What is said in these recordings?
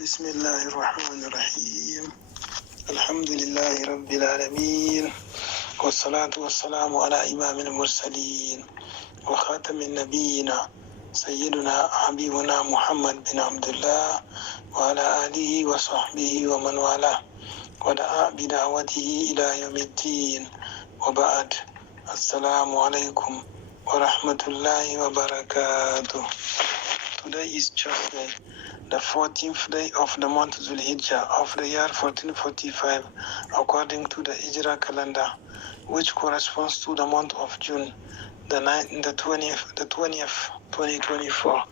بسم الله الرحمن الرحيم. الحمد لله رب العالمين، والصلاة والسلام على إمام المرسلين وخاتم النبيين سيدنا حبيبنا محمد بن عبد الله وعلى آله وصحبه ومن والاه ودعا بدعوته إلى يوم الدين، وبعد. السلام عليكم ورحمة الله وبركاته. Today is Tuesday, the 14th day of the month Zulhijjah of the year 1445, according to the Hijrah calendar, which corresponds to the month of June, the 20th, 2024,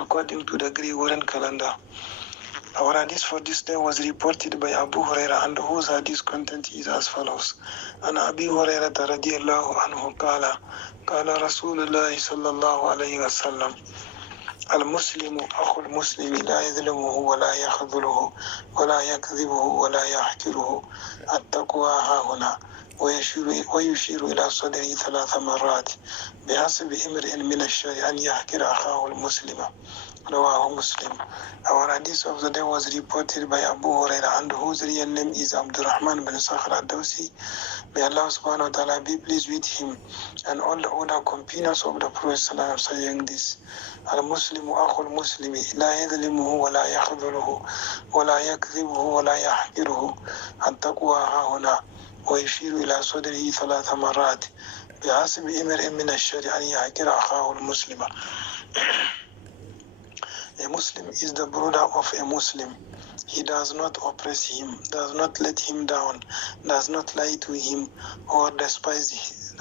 according to the Gregorian calendar. Our hadith for this day was reported by Abu Huraira, and whose hadith content is as follows. An Abi Huraira radiyallahu anhu qala Rasulullah sallallahu alayhi wa sallam, المسلم أخو المسلم لا يظلمه ولا يخذله ولا يكذبه ولا يحقره التقوى هاهنا، ويشير إلى صدره 3 مرات بحسب امرئ من الشر أن يحقر أخاه المسلم. رواه Muslim. Our hadith of the day was reported by Abu Huraira, and whose real name is Abdurrahman bin Sakhr al-Dawsi. May Allah subhanahu wa ta'ala be pleased with him and all the other companions of the Prophet saying this: المسلم أخو المسلم لا يظلمه ولا يخذله ولا يكذبه ولا يحقره التقوى هاهنا، ويشير إلى صدره 3 مرات بحسب امرئ من الشر أن يحقر أخاه المسلم. A Muslim is the brother of a Muslim. He does not oppress him, does not let him down, does not lie to him, or despises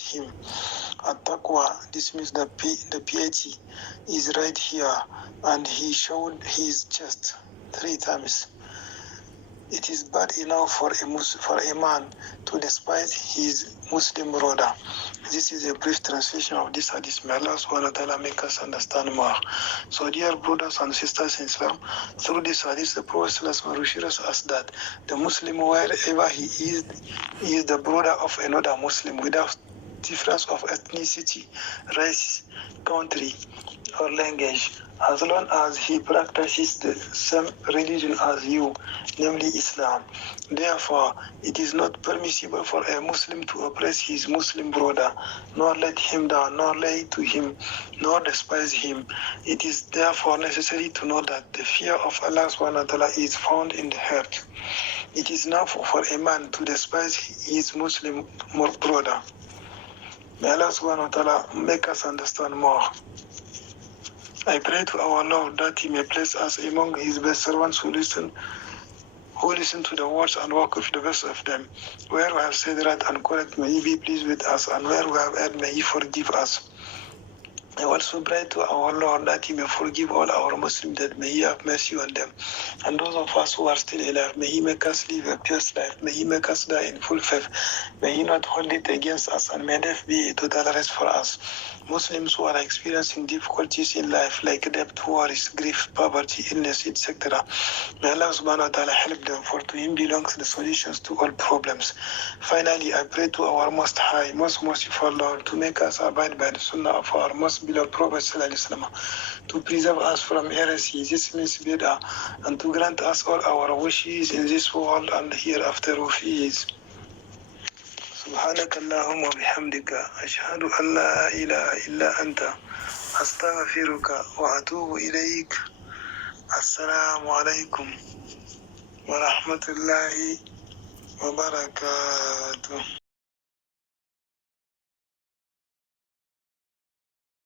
him. At-taqwa, this means the piety, is right here, and he showed his chest 3 times. It is bad enough for a man to despise his Muslim brother. This is a brief translation of this hadith. May Allah subhanahu wa ta'ala make us understand more. So, dear brothers and sisters in Islam, through this hadith, the Prophet assures us that the Muslim, wherever he is the brother of another Muslim without difference of ethnicity, race, country, or language, as long as he practices the same religion as you, namely Islam. Therefore, it is not permissible for a Muslim to oppress his Muslim brother, nor let him down, nor lie to him, nor despise him. It is therefore necessary to know that the fear of Allah subhanahu wa ta'ala is found in the heart. It is enough for a man to despise his Muslim brother. May Allah subhanahu wa ta'ala make us understand more. I pray to our Lord that He may place us among His best servants who listen to the words and work with the best of them. Where we have said right and correct, may He be pleased with us, and where we have erred, may He forgive us. I also pray to our Lord that He may forgive all our Muslims, that may He have mercy on them. And those of us who are still alive, may He make us live a pious life. May He make us die in full faith. May He not hold it against us, and may death be a total rest for us. Muslims who are experiencing difficulties in life like debt, worries, grief, poverty, illness, etc., may Allah subhanahu wa ta'ala help them, for to Him belongs the solutions to all problems. Finally, I pray to our Most High, most merciful Lord, to make us abide by the Sunnah of our most beloved Prophet ﷺ, to preserve us from heresy, this means bid'ah, and to grant us all our wishes in this world and hereafter with ease. سبحانك اللهم وبحمدك أشهد أن لا إله إلا أنت أستغفرك وأتوب إليك. السلام عليكم ورحمة الله وبركاته.